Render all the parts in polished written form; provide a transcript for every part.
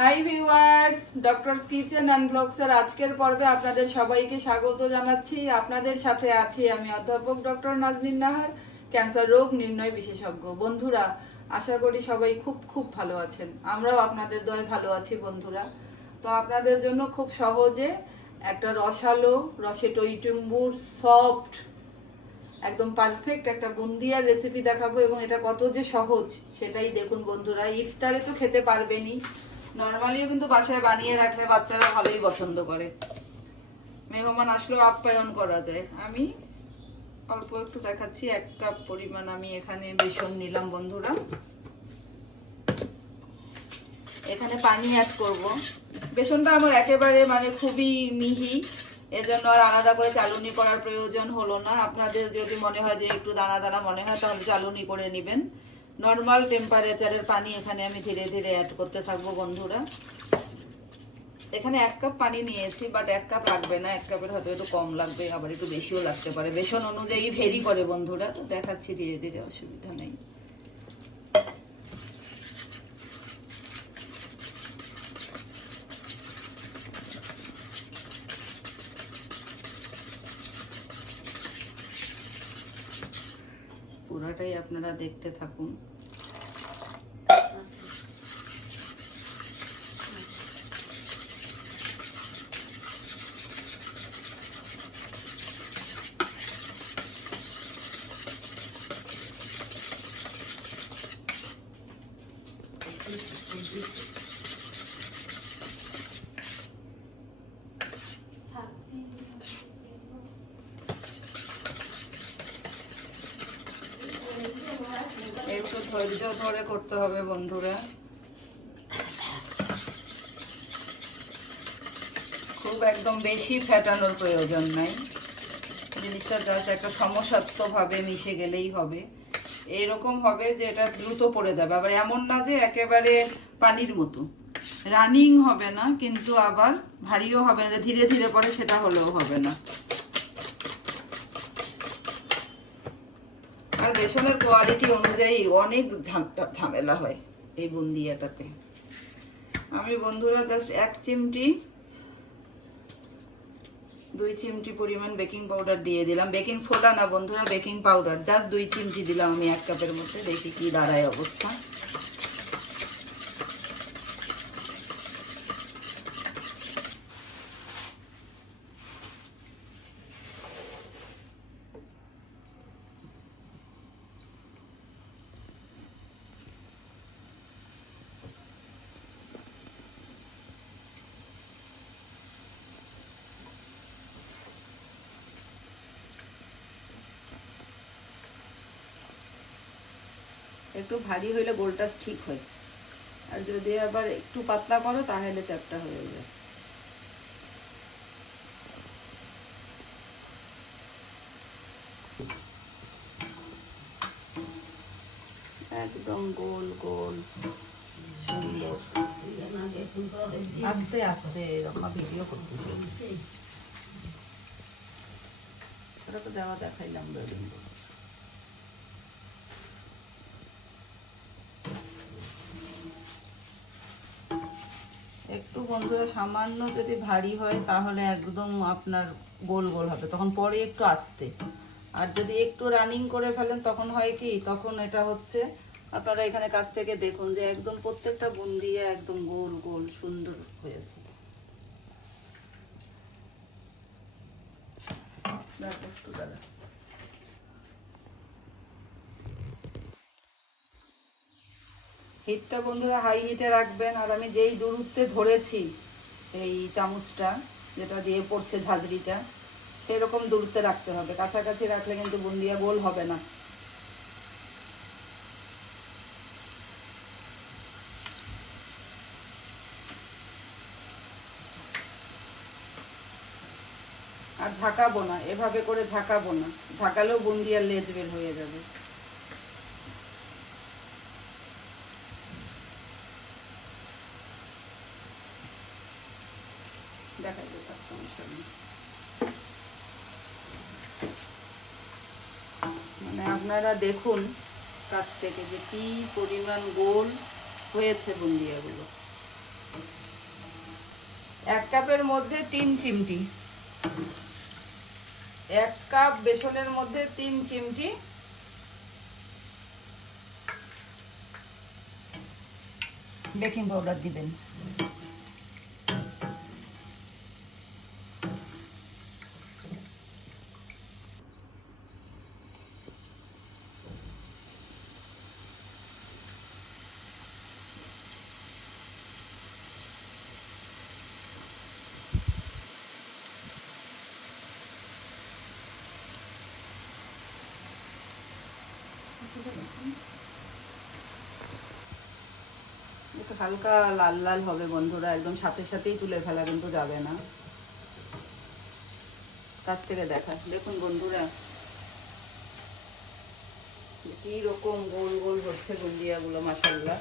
High viewers, doctor's kitchen and ব্লগসের আজকের পর্বে আপনাদের সবাইকে স্বাগত জানাচ্ছি। আপনাদের সাথে আছি আমি অধ্যাপক ডক্টর নাজনীন নাহার, ক্যান্সার রোগ নির্ণয় বিশেষজ্ঞ। বন্ধুরা, আশা করি সবাই খুব খুব ভালো আছেন। আমরাও আপনাদের দয়ায় ভালো আছি বন্ধুরা। তো আপনাদের জন্য খুব সহজে একটা রসালো, রসে টইটুম্বুর সফট, একদম পারফেক্ট একটা বুন্দিয়ার রেসিপি দেখাবো, এবং এটা কত যে সহজ সেটাই দেখুন বন্ধুরা। ইফতারে তো খেতে পারবেনই, নর্মালিও কিন্তু বাসায় বানিয়ে রাখলে বাচ্চারা ভালোই পছন্দ করে। মেহমান আসলেও আপ্যায়ন করা যায়। আমি অল্প একটু দেখাচ্ছি, 1 কাপ পরিমাণ আমি এখানে বেসন নিলাম বন্ধুরা। এখানে পানি অ্যাড করব। বেসনটা আমার একেবারে খুবই মিহি, এজন্য আর আলাদা করে চালুনি করার প্রয়োজন হলো না। আপনাদের যদি মনে হয় যে একটু দানা দানা মনে হয়, তাহলে চালুনি করে নেবেন। নর্মাল টেম্পারেচারের পানি এখানে আমি ধীরে ধীরে অ্যাড করতে থাকবো বন্ধুরা। এখানে 1 কাপ পানি নিয়েছি, বাট 1 কাপ লাগবে না, 1 কাপের হয়তো একটু কম লাগবে, আবার একটু বেশিও লাগতে পারে, বেসন অনুযায়ী ভেরি করে বন্ধুরা। তো দেখাচ্ছি ধীরে ধীরে, অসুবিধা নেই। পুরাটাই আপনারা দেখতে থাকুন। একটু ধৈর্য ধরে করতে হবে বন্ধুরা, খুব একদম বেশি ফেটানোর প্রয়োজন নাই। জিনিসটা জাস্ট একটা সমসাত্মকভাবে মিশে গেলেই হবে। এরকম হবে যে এটা দ্রুত পড়ে যাবে, আবার এমন না যে একেবারে পানির মতো রানিং হবে না, কিন্তু আবার ভারীও হবে না যে ধীরে ধীরে পড়ে, সেটা হলেও হবে না। আর বেসনের কোয়ালিটি অনুযায়ী অনেক ঝামেলা হয় এই বুন্দিয়াটাতে। আমি বন্ধুরা জাস্ট 1 চিমটি 2 চিমটি পরিমাণ বেকিং পাউডার দিয়ে দিলাম। বেকিং সোডা না বন্ধুরা, বেকিং পাউডার। জাস্ট 2 চিমটি দিলাম আমি 1 কাপের মধ্যে। দেখি কি দাঁড়ায় অবস্থা। একটু ভারী হইলে গোলটা ঠিক হয়, আর যদি আবার একটু পাতলা করো তাহলে চ্যাপটা হয়ে যায়। একদম গোল গোল সুন্দর। আস্তে আস্তে এরকম ভিডিও করতেছি, ওটা তো দেওয়া দেখাইলাম। একটু বন্ধুরা সামান্য যদি ভারী হয় তাহলে একদম আপনার গোল গোল হবে, তখন পরে একটু আস্তে। আর যদি একটু রানিং করে ফেলেন তখন হয় কি, তখন এটা হচ্ছে, আপনারা এখানে কাছ থেকে দেখুন যে একদম প্রত্যেকটা বুন্দিয়া একদম গোল গোল সুন্দর হয়েছে। হিটটা বন্ধুরা হাই হিটে রাখবেন। আর আমি যেই দূরত্বে ধরেছি এই চামচটা যেটা দিয়ে পড়ছে ঝাঁঝরিটা, সেরকম দূরত্বে রাখতে হবে। কাছাকাছি রাখলে কিন্তু বুন্দিয়া গোল হবে না। আর ঝাঁকাবো না, এভাবে করে ঝাঁকাবো না, ঝাঁকালেও বুন্দিয়ার লেজ বের হয়ে যাবে। দেখাই দেবো সমস্যা নেই। আপনারা দেখুন কাছ থেকে যে কি পরিমাণ গোল হয়েছে বুন্দিয়াগুলো। এক কাপের মধ্যে 3 চিমটি, 1 কাপ বেসনের মধ্যে 3 চিমটি বেকিং পাউডার দিবেন। একটু হালকা লাল লাল হবে বন্ধুরা, একদম সাথে সাথেই তুলে ফেলা কিন্তু যাবে না। কাছ থেকে দেখা দেখুন বন্ধুরা কি রকম গোল গোল হচ্ছে বুন্দিয়াগুলো, মাশাআল্লাহ।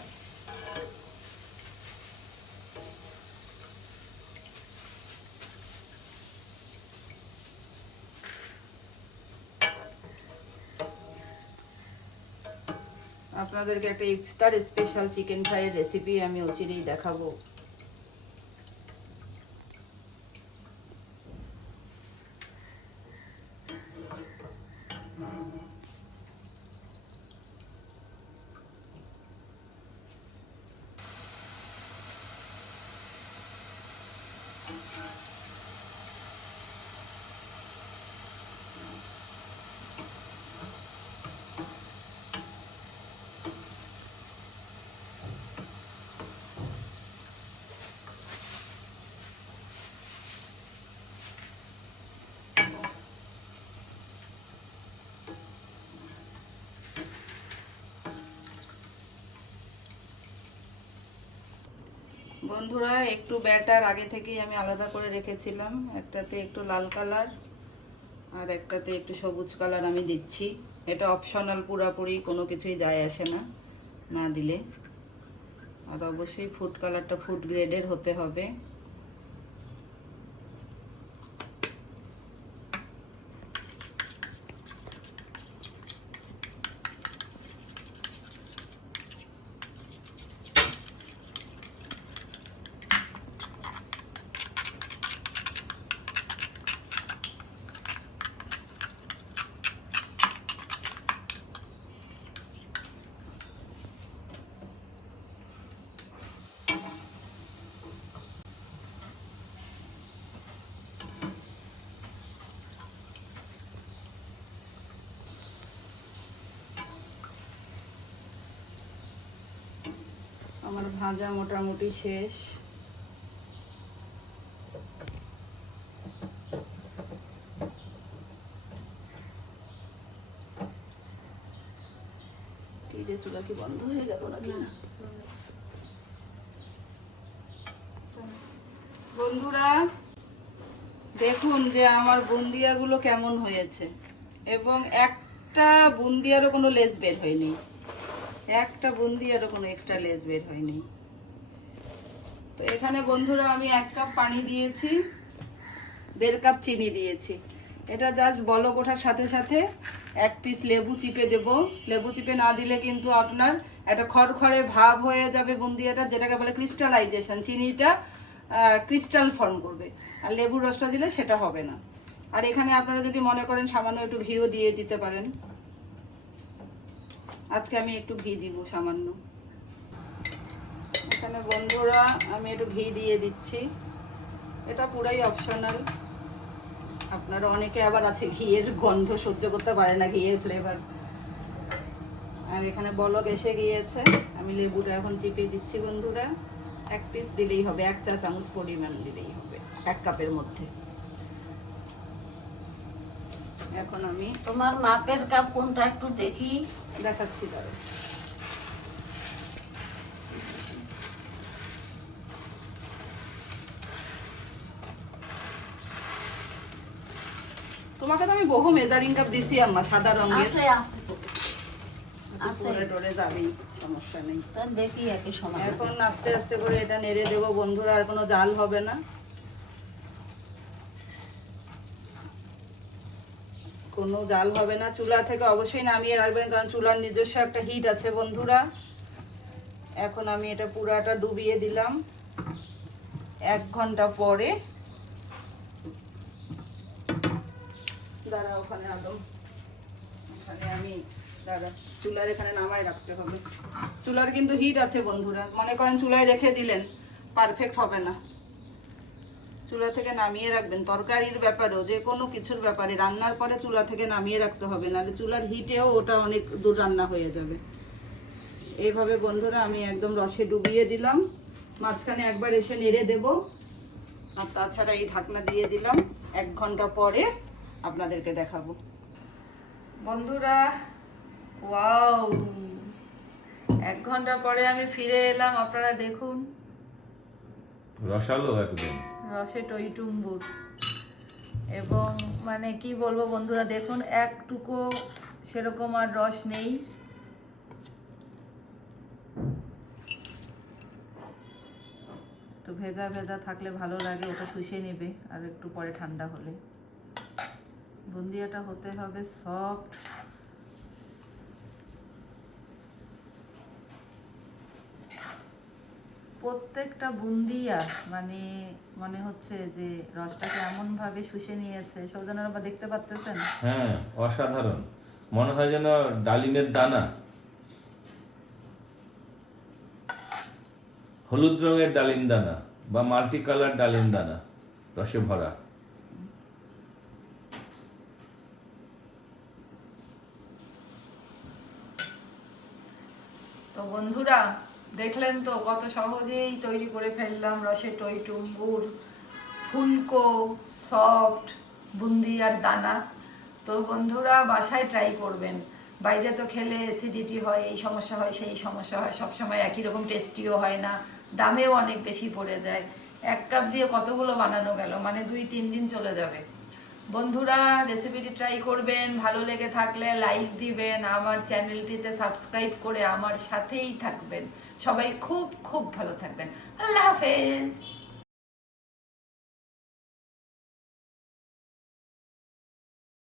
আপনাদেরকে একটা ইফতার স্পেশাল চিকেন ফ্রাইয়ের রেসিপি আমি অচিরেই দেখাবো। বন্ধুরা একটু ব্যাটার আগে থেকেই আমি আলাদা করে রেখেছিলাম, একটাতে একটু লাল কালার আর একটাতে একটু সবুজ কালার আমি দিচ্ছি। এটা অপশনাল, পুরাপুরি কোনো কিছুই যায় আসে না না দিলে। আর অবশ্যই ফুড কালারটা ফুড গ্রেডের হতে হবে। আমার ভাজা মোটামুটি শেষ। চুলা কি বন্ধ হয়ে গেল নাকি? বন্ধুরা দেখুন যে আমার বুন্দিয়াগুলো কেমন হয়েছে, এবং একটা বুন্দিয়ারও কোনো লেজ বের হয়নি, একটা বুন্দিয়ারও কোনো এক্সট্রা লেজ বের হয়নি। তো এখানে বন্ধুরা আমি 1 কাপ পানি দিয়েছি, 1.5 কাপ চিনি দিয়েছি। এটা জাস্ট বলক ওঠার সাথে সাথে 1 পিস লেবু চিপে দেব। লেবু চিপে না দিলে কিন্তু আপনার একটা খড়খড়ে ভাব হয়ে যাবে বুন্দিয়াটা, যেটাকে বলে ক্রিস্টালাইজেশন। চিনিটা ক্রিস্টাল ফর্ম করবে, আর লেবুর রসটা দিলে সেটা হবে না। আর এখানে আপনারা যদি মনে করেন সামান্য একটু ঘিও দিয়ে দিতে পারেন। আজকে আমি একটু ঘি দিব সামান্য। এখানে বন্ধুরা আমি একটু ঘি দিয়ে দিচ্ছি, এটা পুরাই অপশনাল। আপনারা অনেকে আবার আছে ঘিয়ের গন্ধ সহ্য করতে পারে না, ঘিয়ের ফ্লেভার। আর এখানে বলক এসে গিয়েছে, আমি লেবুটা এখন চিপে দিচ্ছি বন্ধুরা। 1 পিস দিলেই হবে, 1 চা চামচ পরিমাণ দিলেই হবে 1 কাপের মধ্যে। এখন আমি তোমার মাপের কাপ কোনটা একটু দেখি, দেখাচ্ছি তাহলে। তোমাকে তো আমি বহু মেজারিং কাপ দিছি আম্মা, সাদা রঙের। আছে আছে তো আছে, টরে যাবেই, সমস্যা নেই। তা দেখি একই সময়। এখন আস্তে আস্তে করে এটা নেড়ে দেবো বন্ধুরা, আর কোনো জাল হবে না, কোনো জাল হবে না। চুলা থেকে অবশ্যই নামিয়ে রাখবেন, কারণ চুলার নিজস্ব একটা হিট আছে বন্ধুরা। এখন আমি এটা পুরাটা ডুবিয়ে দিলাম। 1 ঘন্টা পরে দাঁড়া ওখানে আদম ওখানে আমি দাঁড়া চুলার এখানে নামায় রাখতে হবে। চুলার কিন্তু হিট আছে বন্ধুরা, মনে করেন চুলায় রেখে দিলেন পারফেক্ট হবে না, চুলা থেকে নামিয়ে রাখবেন। তরকারির ব্যাপারেও যে কোনো কিছুর ব্যাপারে রান্নার পরে চুলা থেকে নামিয়ে রাখতে হবে, নাহলে চুলার হিটেও ওটা অনেক দূর রান্না হয়ে যাবে। এইভাবে বন্ধুরা আমি একদম রসে ডুবিয়ে দিলাম, মাঝখানে একবার এসে নেড়ে দেব, আর তাছাড়া এই ঢাকনা দিয়ে দিলাম। 1 ঘন্টা পরে আপনাদেরকে দেখাবো বন্ধুরা। ওয়াও, 1 ঘন্টা পরে আমি ফিরে এলাম, আপনারা দেখুন রসালো একদম, রসে টইটুম্বুর। এবং মানে কি বলবো বন্ধুরা, দেখুন একটুকু সেরকম আর রস নেই। একটু ভেজা ভেজা থাকলে ভালো লাগে, ওটা শুষে নেবে আর একটু পরে ঠান্ডা হলে। বুন্দিয়াটা হতে হবে সফট, প্রত্যেকটা বুন্দিয়া মানে মনে হচ্ছে যে রসটাকে এমন ভাবে শুষে নিয়েছে। সৌজনের বা দেখতে পাচ্ছেন? হ্যাঁ অসাধারণ, মনে হয় যেন ডালিমের দানা, হলুদ রঙের ডালিম দানা বা মাল্টি কালার ডালিম দানা রসে ভরা। তো বন্ধুরা দেখলেন তো কত সহজেই তৈরি করে ফেললাম রসে টইটুম্বুর, ফুলকো সফট বুন্দিয়ার দানা। তো বন্ধুরা বাসায় ট্রাই করবেন, বাইরে তো খেলে অ্যাসিডিটি হয়, এই সমস্যা হয় সেই সমস্যা হয়, সবসময় একই রকম টেস্টিও হয় না, দামেও অনেক বেশি পড়ে যায়। 1 কাপ দিয়ে কতগুলো বানানো গেল, মানে 2-3 দিন চলে যাবে। বন্ধুরা রেসিপিটি ট্রাই করবেন, ভালো লেগে থাকলে লাইক দিবেন, আমার চ্যানেলটিতে সাবস্ক্রাইব করে আমার সাথেই থাকবেন। সবাই খুব খুব ভালো থাকবেন। আল্লাহ হাফেজ।